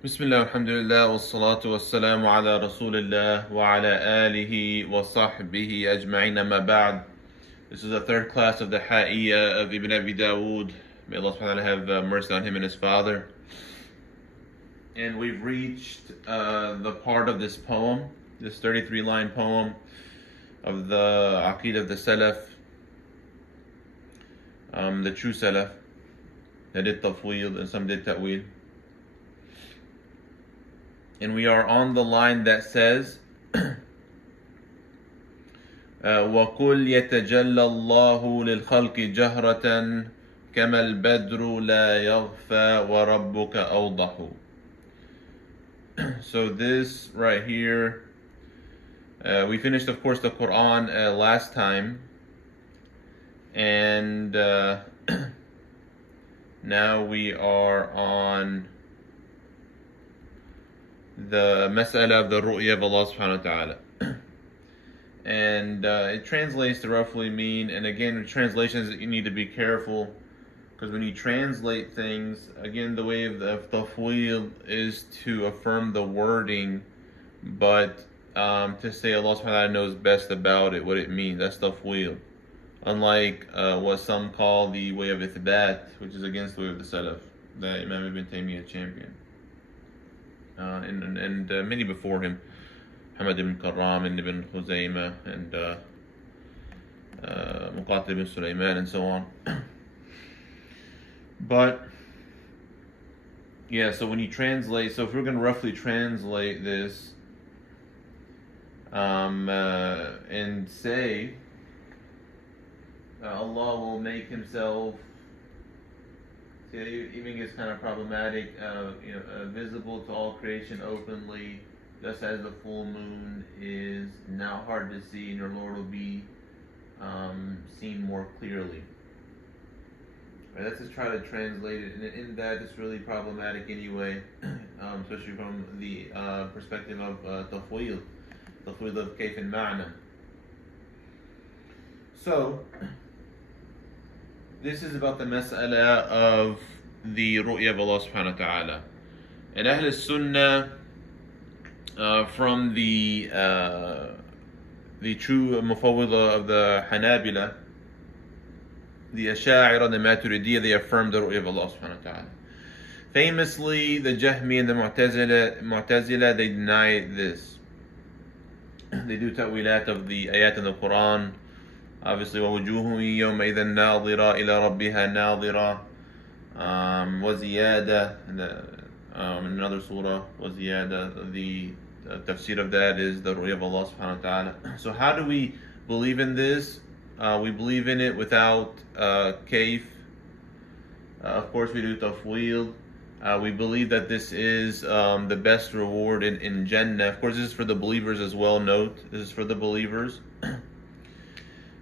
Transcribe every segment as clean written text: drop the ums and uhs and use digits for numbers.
Bismillah, alhamdulillah, wassalatu wassalamu ala rasulillah wa ala alihi wa sahbihi ajma'in amma ba'd. This is the third class of the Haiyah of Ibn Abi Dawud. May Allah subhanahu wa ta'ala have mercy on him and his father. And we've reached the part of this poem, this 33-line poem of the Aqeedah of the Salaf, the true Salaf, that did Tafweedh and some did Taweel. And we are on the line that says, وَقُلْ يَتَجَلَّى اللَّهُ لِلْخَلْقِ جَهْرَةً كَمَا الْبَدْرُ لَا يَغْفَى وَرَبُّكَ أَوْضَحُ. So this right here, we finished, of course, the Quran last time, and now we are on the mas'ala of the Ru'ya of Allah subhanahu wa ta'ala. And it translates to roughly mean, and again, translations, you need to be careful, because when you translate things, again, the way of the Tafweedh is to affirm the wording, but to say Allah subhanahu wa ta'ala knows best about it, what it means. That's Tafweedh. Unlike what some call the way of Ithbat, which is against the way of the Salaf, that Imam Ibn Taymiyyah championed. And many before him, Muhammad ibn Karram and Ibn Khuzaymah and Muqatil ibn Sulaiman and so on. But yeah, so when you translate, so if we're going to roughly translate this and say Allah will make himself, it even gets kind of problematic, visible to all creation openly, just as the full moon is now hard to see, and your Lord will be seen more clearly. Right, let's just try to translate it, and in that it's really problematic anyway, especially from the perspective of Tafweedh of Kayf and Ma'na. So, this is about the mas'ala of the Ru'ya of Allah subhanahu wa ta'ala. And Ahl Sunnah, from the true Mufawwidha of the Hanabila, the Asharis and the Maturidis, they affirm the Ru'ya of Allah subhanahu wa ta'ala. Famously, the Jahmi and the Mu'tazila, they deny this. They do ta'wilat of the ayat in the Quran. Obviously, وَوُجُوهٌ يَوْمَئِذٍ نَاظِرَةٌ إِلَى رَبِّهَا نَاظِرَةٌ وَزِيَادَةٌ, in another surah, وَزِيَادَةٌ, the tafsir of that is the Ru'ya of Allah subhanahu wa ta'ala. So how do we believe in this? We believe in it without kayf. Of course, we do tafweedh. We believe that this is the best reward in Jannah. Of course, this is for the believers as well. Note, this is for the believers.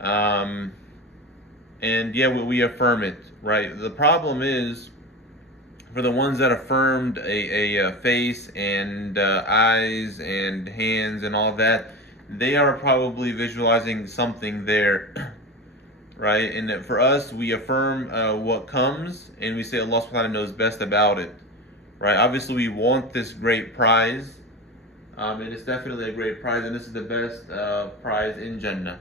And yeah, we affirm it, right? The problem is, for the ones that affirmed a face and eyes and hands and all that, they are probably visualizing something there, right? And for us, we affirm what comes, and we say Allah subhanahu wa ta'ala knows best about it, right? Obviously, we want this great prize. It is definitely a great prize, and this is the best prize in Jannah.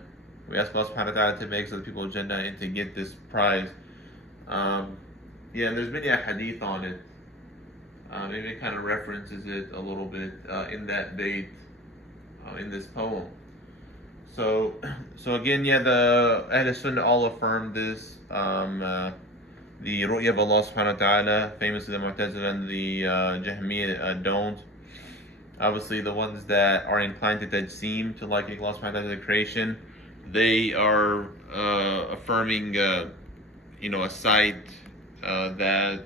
We ask Allah subhanahu wa ta'ala to make so the people of Jannah and to get this prize. Yeah, there's many a hadith on it. Maybe it kind of references it a little bit in that bait, in this poem. So again, yeah, the Ahl Sunnah all affirm this. The Ru'ya of Allah subhanahu wa ta'ala, famously the Mu'tazila and the Jahmiyyah don't. Obviously, the ones that are inclined to tajseem, to liking Allah subhanahu wa ta'ala, the creation, they are affirming, a sight that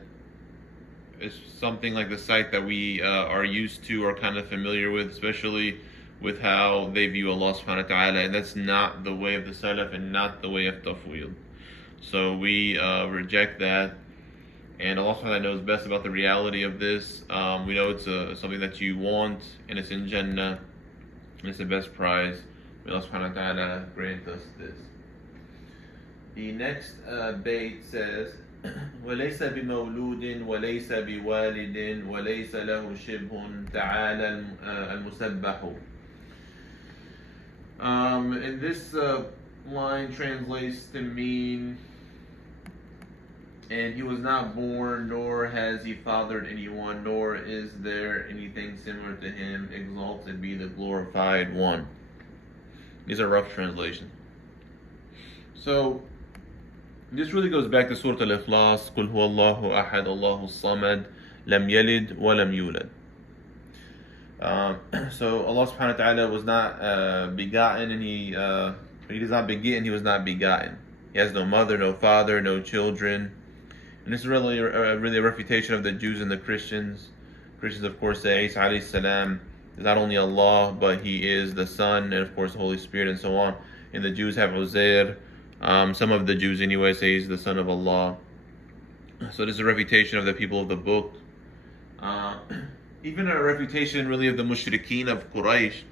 is something like the sight that we are used to or kind of familiar with, especially with how they view Allah subhanahu wa ta'ala, and that's not the way of the Salaf and not the way of Tafweedh. So we reject that, and Allah subhanahu wa ta'ala knows best about the reality of this. We know it's something that you want, and it's in Jannah, and it's the best prize. May Allah subhanahu wa ta'ala grant us this. The next bait says, وليس بمولود وليس بوالد وليس له شبه تعالى المسبح. And this line translates to mean, and he was not born, nor has he fathered anyone, nor is there anything similar to him. Exalted be the glorified one. These are rough translations. So this really goes back to Surah Al-Ikhlas, قُلْ هُوَ اللَّهُ أَحَدٌ اللَّهُ الصَّمَدُ لَمْ يَلِدْ وَلَمْ يُولَدْ. So Allah subhanahu wa ta'ala was not begotten, and he does not beget, and he was not begotten. He has no mother, no father, no children. And this is really a refutation of the Jews and the Christians. Christians, of course, say Isa alayhi salam is not only Allah, but he is the Son, and of course the Holy Spirit, and so on. And the Jews have Uzair. Some of the Jews anyway say he's the Son of Allah. So this is a refutation of the people of the book. Even a refutation really of the mushrikeen of Quraysh.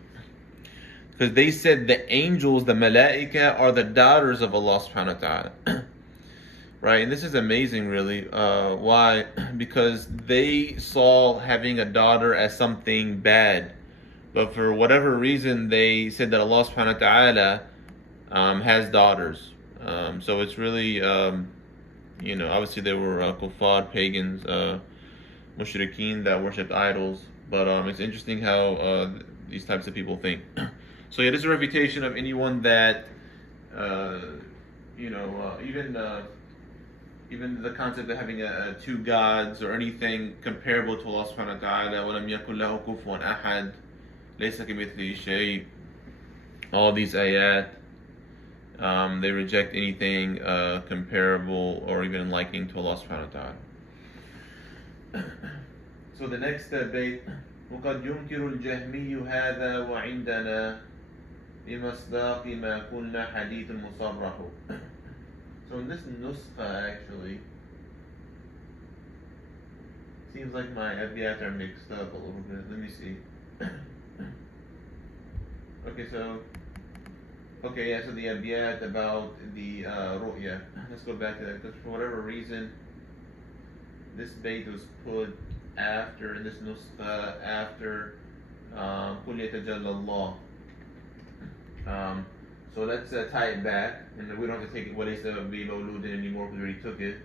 Because they said the angels, the malaika, are the daughters of Allah subhanahu wa ta'ala. Right? And this is amazing really. Why? Because they saw having a daughter as something bad. But for whatever reason, they said that Allah subhanahu wa ta'ala has daughters. So it's really, obviously they were kuffar, pagans, mushrikeen that worshipped idols. But it's interesting how these types of people think. So yeah, this is a refutation of anyone that, even the concept of having two gods or anything comparable to Allah subhanahu wa ta'ala. وَلَمْ يَكُنْ لَهُ كُفُوًا أَحَدٌ لَيْسَ كَمِثْلِهِ شَيْءٌ. All these ayat, they reject anything comparable or even liking to Allah subhanahu wa ta'ala. So the next bait, وَقَدْ يُنْكِرُ الْجَهْمِيُّ هَذَا وَعِنْدَنَا بِمَصْدَاقِ مَا كُلَّ حَدِيثٌ مُصَرَّحُ. So in this nuskha, actually, seems like my abiyat are mixed up a little bit. Let me see. So the abiyat about the Ru'ya. Let's go back to that, because for whatever reason, this bait was put after, in this nuskha, after قُلْ يَتَجَلَّى اللَّهُ. So let's tie it back, and we don't have to take it وَلَيْسَ بِمَوْلُودٍ anymore because we already took it.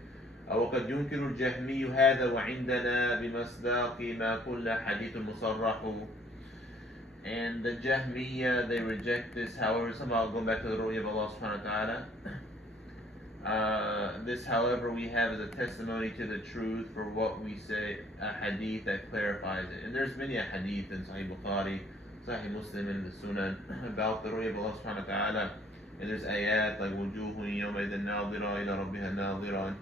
وَقَدْ يُنْكِرُ الْجَهْمِيُّ هَذَا وَعِنْدَنَا بِمَصْدَاقِ مَا كُلَّ حَدِيثٌ مُصَرَّحُ. And the Jahmiyyah, they reject this. However, somehow going back to the Ru'ya of Allah subhanahu wa ta'ala, this, however, we have as a testimony to the truth for what we say, a hadith that clarifies it. And there's many a hadith in Sahih Bukhari, Sahih Muslim, and the Sunan about the Ru'ya of Allah subhanahu wa ta'ala. And there's ayat like وُجُوهٌ يَوْمَئِذٍ نَاظِرَةٌ إِلَى رَبِّهَا نَاظِرَةٌ.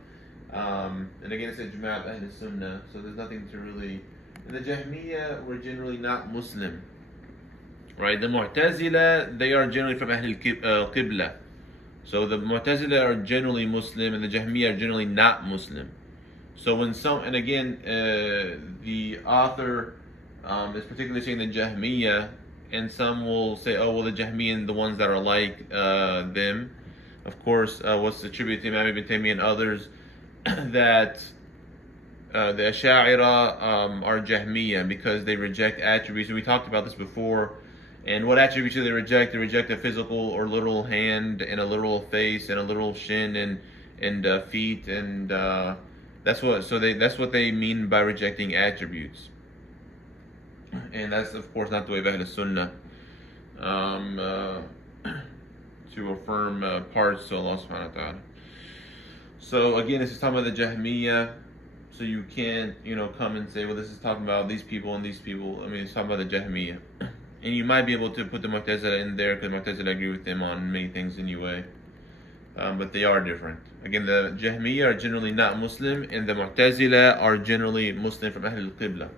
And again, it said Jama'at Ahl Sunnah, so there's nothing to really. And the Jahmiyyah were generally not Muslim. Right? The Mu'tazila, they are generally from Ahl Qibla. So the Mu'tazila are generally Muslim, and the Jahmiyyah are generally not Muslim. So when and again, the author is particularly saying the Jahmiyyah, and some will say, oh, well, the Jahmiyyah and the ones that are like them. Of course, what's attributed to Imam Ibn Taymiyyah and others, that the Asha'ira are Jahmiyyah because they reject attributes. We talked about this before. And what attributes do they reject? They reject a physical or literal hand, and a literal face, and a literal shin, and feet, and that's what they mean by rejecting attributes. And that's, of course, not the way of Ahl Sunnah, to affirm parts to Allah subhanahu wa ta'ala. So again, this is talking about the Jahmiyyah. So you can't, come and say, well, this is talking about these people and these people. I mean, it's talking about the Jahmiyyah. And you might be able to put the Mu'tazila in there because Mu'tazila agree with them on many things anyway. But they are different. Again, the Jahmiyyah are generally not Muslim, and the Mu'tazila are generally Muslim from Ahl al-Qibla.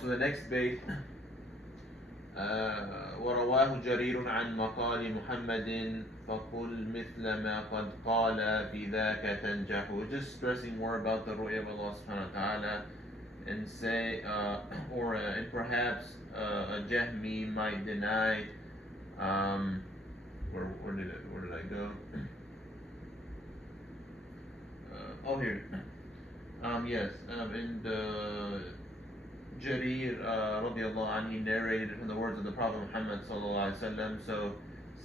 So the next bait, ورواه جرير عن مقال محمد فقل مثل ما قد قال في ذاك تنجح. We're just stressing more about the Ru'ya of Allah subhanahu wa ta'ala, and say, and perhaps a Jahmi might deny, where did I go? oh, here. Yes. And Jarir radiallahu anhu, he narrated from the words of the Prophet Muhammad sallallahu alaihi wasallam. So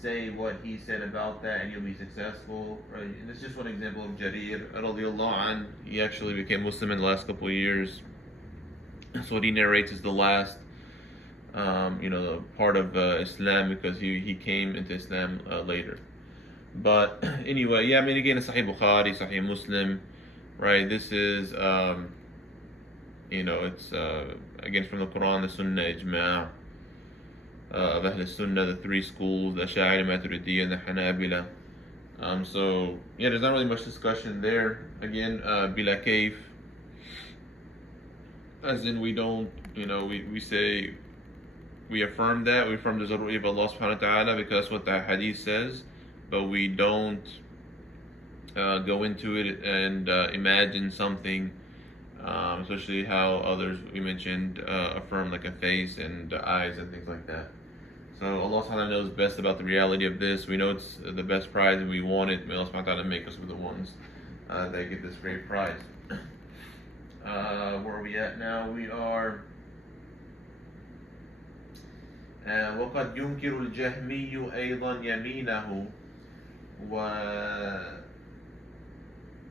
say what he said about that, and you'll be successful. Right? And it's just one example of Jarir radiallahu anhu. He actually became Muslim in the last couple of years. So what he narrates is the last, part of Islam, because he came into Islam later. But anyway, yeah, I mean, again, it's Sahih Bukhari, Sahih Muslim, right? This is, it's again from the Quran, the Sunnah, Ijma' of Ahl Sunnah, the three schools, the Ashari, Maturidis, and the Hanabila. So yeah, there's not really much discussion there. Again, bila kayf, as in we don't, we say, we affirm that, we affirm there's a ru'ya of Allah subhanahu wa ta'ala because that's what the hadith says, but we don't go into it and imagine something, especially how others we mentioned affirm like a face and eyes and things like that. So Allah subhanahu wa ta'ala knows best about the reality of this. We know it's the best prize and we want it. May Allah subhanahu wa ta'ala make us with the ones that get this great prize. Where are we at now? We are وقد ينكر الجهمي أيضا يمينه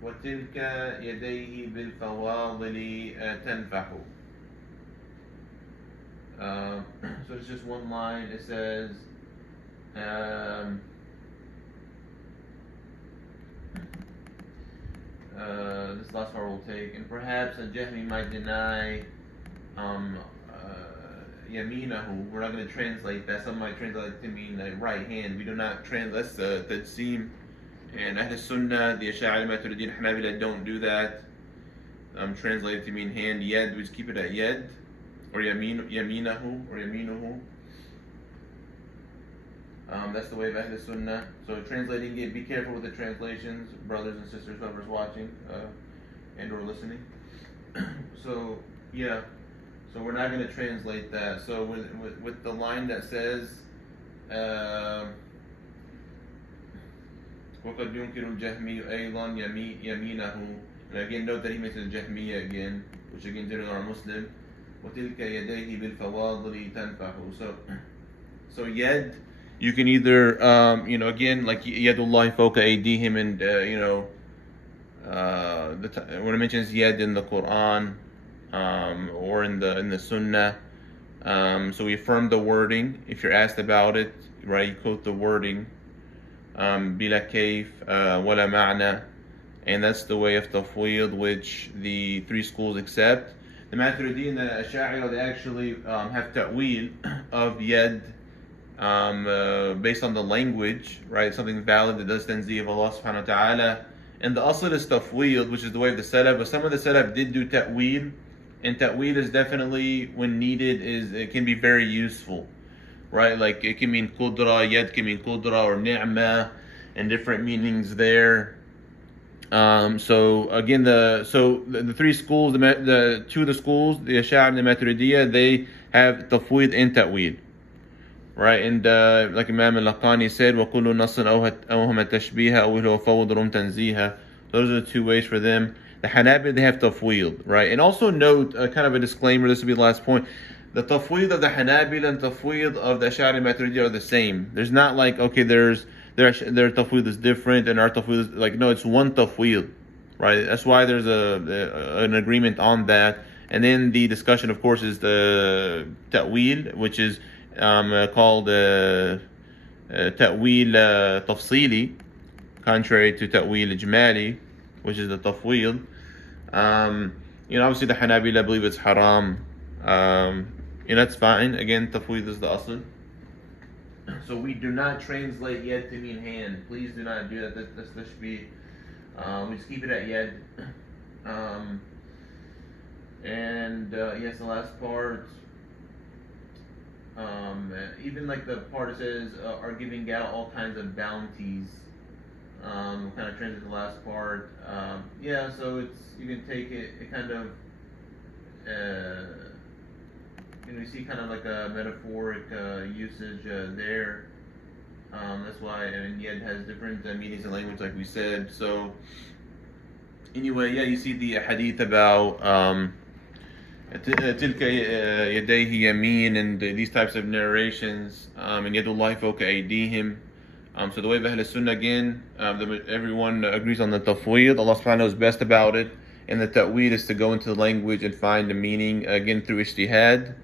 وتلك يديه بالفواضل تنفح. So it's just one line. It says this last part we'll take, and perhaps a Jahmi might deny yaminahu. We're not going to translate that. Some might translate it to mean right hand. We do not translate. That's tadseem. And Ahl Sunnah, the Ashari, Maturidis, Hanabila don't do that. Translate it to mean hand, yad. We just keep it at yad, or yaminahu, or yaminuhu. That's the way of Ahl Sunnah. So translating it, be careful with the translations, brothers and sisters, whoever's watching and or listening. So yeah, so we're not going to translate that. So with the line that says وَقَدْ يُنْكِرُ الْجَهْمِيُّ أَيْضًا يَمِينَهُ, and again note that he mentions Jahmiyyah again, which again generally are Muslim. وَتِلْكَ يَدَيْهِ بِالْفَوَاضِلِ تَنْفَحُ. So yad, you can either again like yadullahi fawqa aydihim, and when it mentions yad in the Quran or in the Sunnah, so we affirm the wording. If you're asked about it, right, you quote the wording, bila kayf wala ma'na, and that's the way of Tafweedh, which the three schools accept. The Maturidis and the Ashari, they actually have Taweel of yad based on the language, right? Something valid that does tanzih of Allah subhanahu wa ta'ala. And the asl is Tafweedh, which is the way of the Salaf, but some of the Salaf did do Ta'weel, and Ta'weel is definitely, when needed, it can be very useful, right? Like it can mean Qudra, yad can mean Qudra or Ni'mah, and different meanings there. So again, the three schools, the two of the schools, the Ash'ari and the Maturidiyya, they have Tafweedh and Ta'weel, right? And like Imam al-Laqani said, وَكُلُّ نَصٍ أَوْهَمَ تَشْبِيهَ أَوْهِلُ وَفَوْضُ رُمْ تَنْزِيهَ. Those are the two ways for them. The Hanabila, they have Tafweedh, right? And also note, kind of a disclaimer, this will be the last point, the Tafweedh of the Hanabila and Tafweedh of the Ash'ari and Maturidiyya are the same. There's not like, okay, their Tafweedh is different and our Tafweedh is, like, no, it's one Tafweedh, right? That's why there's an agreement on that. And then the discussion, of course, is the Ta'weel, which is called Ta'weel Tafsili, contrary to Ta'weel Ijmali, which is the Tafweedh. Obviously the Hanabila believe it's haram. That's fine. Again, Tafweedh is the asl. So we do not translate yad to mean hand. Please do not do that. That should be. We just keep it at yad. Yes, the last part. Even like the part that says are giving out all kinds of bounties. Kind of translate the last part. So it's, you can take it. It kind of. You see kind of like a metaphoric usage there. That's why yad has different meanings in language, like we said. So Anyway, yeah, you see the hadith about تلك يديه يمين and these types of narrations, and يد الله فوق أيديهم. So the way of Ahl Sunnah again, everyone agrees on the Tafweedh. Allah subhanahu knows best about it. And the Taweel is to go into the language and find the meaning, again through ijtihad.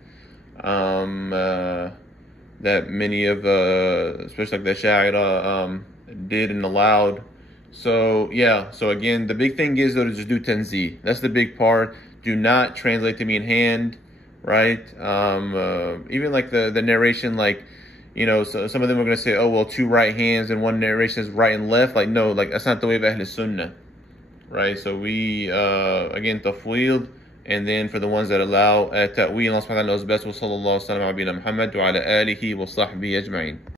That many of, especially like the Ash'ari, did and allowed. So yeah, so again, the big thing is though to just do tanzih. That's the big part. Do not translate to mean hand, right? Even like the narration, like, so some of them are going to say, oh, well, two right hands and one narration is right and left. Like, no, like that's not the way of Ahl Sunnah, right? So we, again, Tafweedh, and then for the ones that allow Ta'weel, Allah subhanahu wa ta'ala knows best. Wa sallallahu alaihi wa sallam ala Muhammad wa ala alihi wa sahbihi ajma'in.